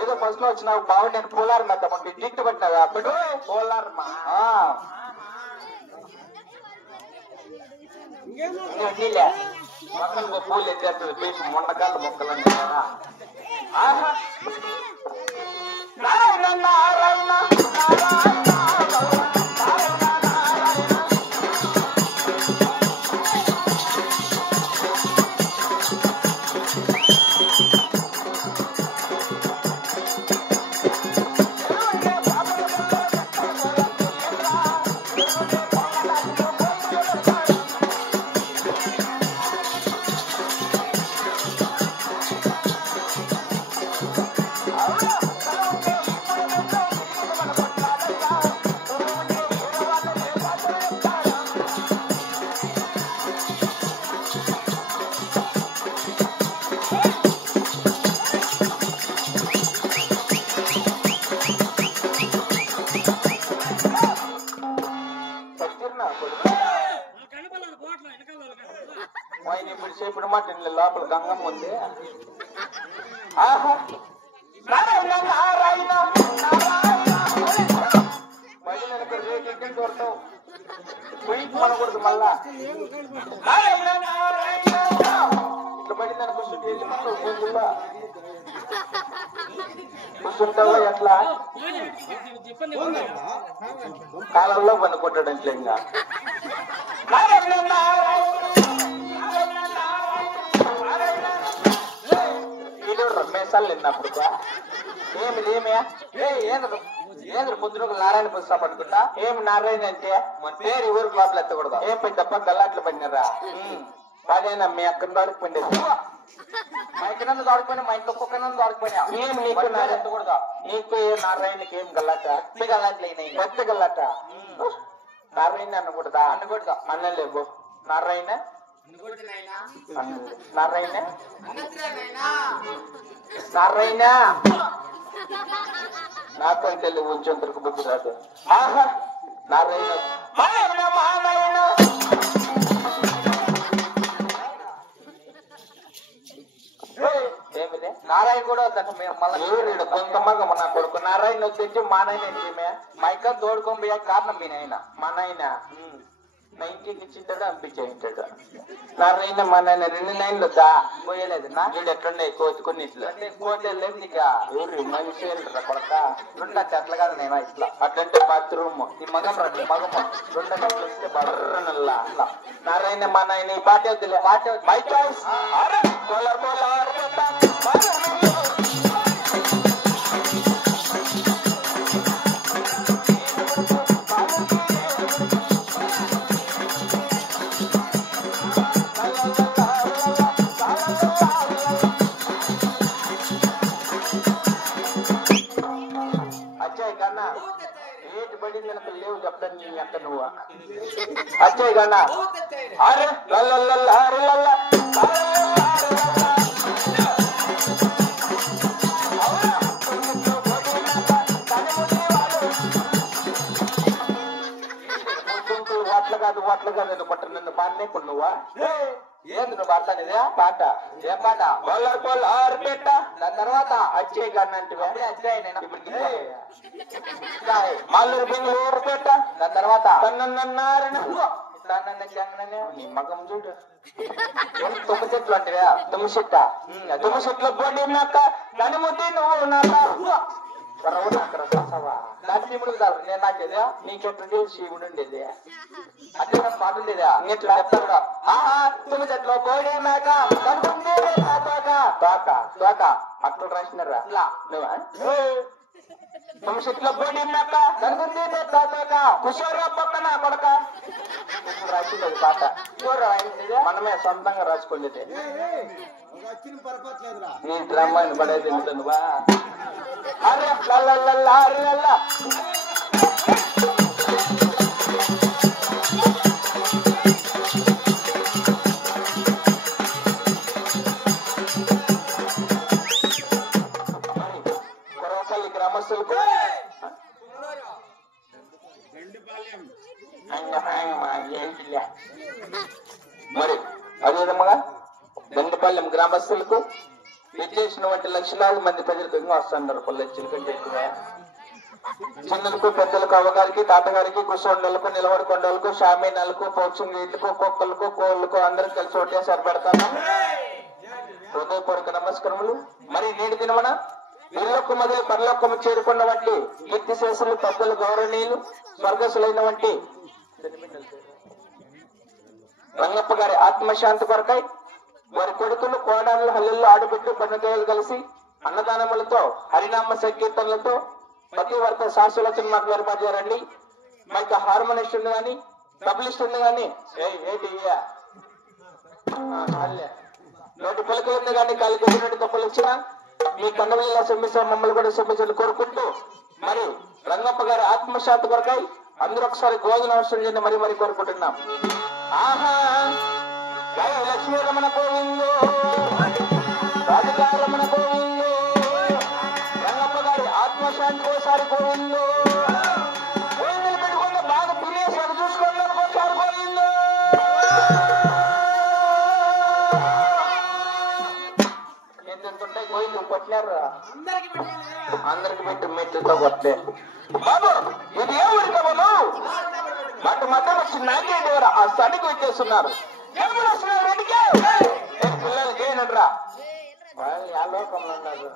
ఏదో ఫస్ట్ లో వచ్చినావు బాగుంది నేను పోలార్ అద్దమంటే దిట్టు పట్టినావు అప్పుడు పోలార్ మొక్కలు పూలు ఎత్తేస్తుంది పేసి మొండకాళ్ళ మొక్కలన్నీ కదా ఇప్పుడు మాట లోపల గంగమ్మ ఉంది మనకూడదు మళ్ళా ఇట్లా పడింది కూర్చుంటావా ఎట్లా కాలంలో పనుకుంటాడు ఇట్లా ఇంకా రమేశాలు నిన్నప్పుడు ఏంద్ర పొద్దున నారాయణ పుస్తకం పట్టుకుంటా ఏమి నారాయణ అంటే మన పేరు ఎవరు లోపల ఎత్తకూడదు ఏం పోయి తప్ప గల్లాట్లు పడినారా బాగా మీ అక్కడ దాడికి పండేది మా ఎక్కడన్నా దాడిపోయినా మా ఇంట్లో కుక్కనన్నా దాడిపోయినా ఏం నీకు ఎత్తకూడదు నీకు నారాయణకి ఏం గల్లాట గల్లాట్లు అయినాయి పెద్ద గల్లాట నారాయణ అనకూడదా అనకూడదు అనలేవు నారాయణ నారాయణ నారాయణ నాకు తెలియ ఉంచంతకు బుద్ధి రాదు నారాయణ ఏమిది నారాయణ కూడా మళ్ళీ కొంతమంది నా కొడుకు నారాయణ వచ్చి మా నాయన మా ఇక్కడ తోడుకొని పోయా కారణం మీ నాయన మా నాయన నా ఇంటికి ఇచ్చింటాడు పంపించేయింటాడు నారాయణ మా నాయన 2 లైన్లు దా పోయలేదు నా వీడు ఎట్లున్నాయి కోతుకున్నిట్లో కోతే లేదు నీకు ఎవరు మనిషి కొడక 2 అట్లా కాదు నేను ఇట్లా అట్లంటే బాత్రూమ్ ఈ మగం రండి మగము 2 గంటలు వస్తే బర్రనల్లా అట్లా నారాయణ మా నాయన ఈ పాట వద్దులే పాట మై చాయిస్ లేవు చెప్తాను నీ అక్క నువ్వు అచ్చయ్య కన్నా అరే వాట్ల కాదు పట్టు నిన్ను పాడనే నువ్వా ఏంది నువ్వు పాడతానిదే పాట ఏం పాట బొల్లర్ బొల్లర్ పెట్ట దాని తర్వాత అచ్చయ్య కన్నా అంటే అచ్చయ్య నేను మాల్లూరు బెంగళూరు పెట్ట దాని తర్వాత నీ మగం చూడు తుమ్మ చెట్లు అంటే తుమ్మ చెట్ట తుమ్మ చెట్లు పోటీనాక దాని ముద్దే నువ్వు నాక శివుడు కాదు నేను నాకేదా నీకెట్లా శివుడు ఉండేది అట్లా నన్ను మాట ఉండేదా ఇట్లా చెప్తాడు తుమ్మ చెట్లు పోటీనాక తోక తోక అట్లా రాసినారా నువ్వు తుమ్మ చెట్లు పోటీనాక కనుకుంది తోక కుషోరా పక్కన కొడక రాసింది పాట మనమే సొంతంగా రాసుకోలేదు నీ డ్రామాని పడేది నువ్వా అరే అరే విచ్చేసిన వంటి లక్షలాది మంది ప్రజలకు ఇంకా వస్తున్నారు. 10 లక్షల కంటే ఎక్కువ. చిన్నలకు పెద్దలకు అవ్వగారికి తాతగారికి కుసోండలకు నిలబడుకొండలకు షామీనాలకు పోక్సింగ్ గేట్లకు కుక్కలకు కోళ్లకు అందరికి కలిసి ఒకటే సరిపెడతాను. హృదయపూర్వక నమస్కారములు. మరి నేటి దినమన ఇళ్లకు మొదలు పరలోకము చేరుకున్న వంటి కీర్తిశేషులు పెద్దలు గౌరవనీయులు స్వర్గసులైన వంటి రంగప్ప గారి ఆత్మశాంతి కొరకై వారి కొడుకులు కోడాలు హల్లుల్లో ఆడుబెట్టు బండదేవులు కలిసి అన్నదానములతో హరినామ సంకీర్తనలతో ప్రతి వర్త శాస్త్రలచన మాకు ఏర్పాటారండి. మా యొక్క హార్మోనిస్ట్ ఉంది కానీ తబలిస్ట్ ఉంది కానీ నోటి పలుకులు ఉంది కానీ కాలి దగ్గర తప్పులు ఇచ్చిన మీ కన్నవీళ్ళ సమ్మిస మమ్మల్ని కూడా సమ్మిసలు కోరుకుంటూ మరి రంగప్ప గారి ఆత్మశాంతి కొరకై అందరూ ఒకసారి గోధుమ అవసరం చేయండి మరి మరి కోరుకుంటున్నాం. ఆహా లక్ష్మీ రమణ గోవిందో రాజకాయ రమణ గోవిందో రంగప్ప గారి ఆత్మశాంతి ఒకసారి గోవిందో గోవిందులు పెట్టుకుంటే బాగా తినేసి అది చూసుకోండి ఒకసారి గోవిందో. ఎంతుంటాయి గోవిందు కొట్టినారు అందరికి పెట్టి మెట్లతో కొట్టే బాబు ఇది ఏ ఉడికవను బట్ మధ్యలో నాకే దేవరా ఆ సడికి వచ్చేస్తున్నారు. పిల్లలకి ఏనండ్రా వాళ్ళు ఆ లోకంలో ఉన్నారు.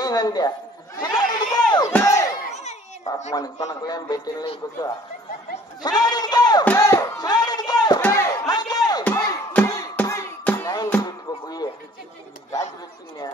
ఏనండి పాప మనకి కొనకలేం పెట్టిన కూర్చో రాత్రి వచ్చిందా